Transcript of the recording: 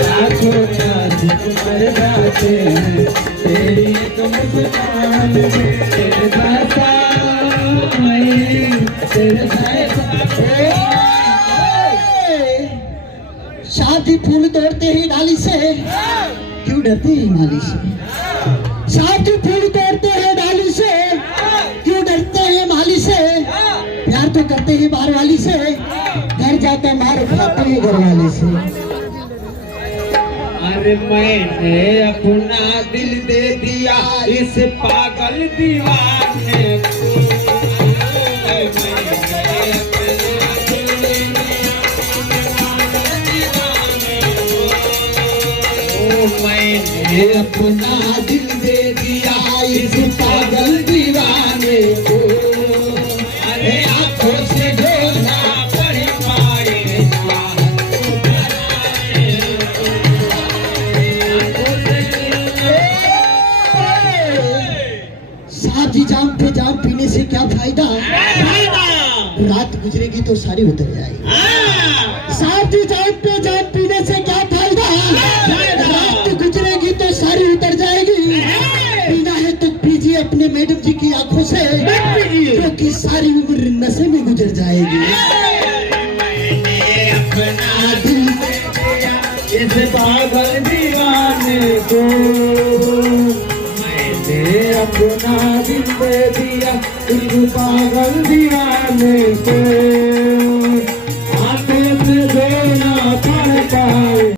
लाखों नाजुक मर्दाते हैं तेरी एक मुस्कान में तेरे जैसा मैं तेरे जैसा। शादी फूल तोड़ते ही डाली से क्यों डरते हैं माली से? शादी फूल तोड़ते हैं डाली से क्यों डरते हैं माली से? प्यार तो करते हैं बाहर वाली से, घर जाकर मार खाते हैं घर वाले से। अरे मैंने अपना दिल दे दिया इस पागल दीवाने को। मैंने अपना दिल दे दिया इस पागल दीवाने को। अरे आंखों से ढोलना पड़ पाए साथी जाम पे जाम पीने से क्या फायदा? रात गुजरेगी तो सारी उतर जाएगी। साथी जाम पे जाम पीने से क्या फायदा? रात गुजरेगी तो सारी उतर जाएगी। पीना है तो पीजिए अपने मैडम जी की आंखों से, क्योंकि सारी उम्र नशे में गुजर जाएगी। मैंने अपना दिल दे दिया इस पागल दीवाने को। मैंने अपना दिल दे दिया इस पागल दीवाने को।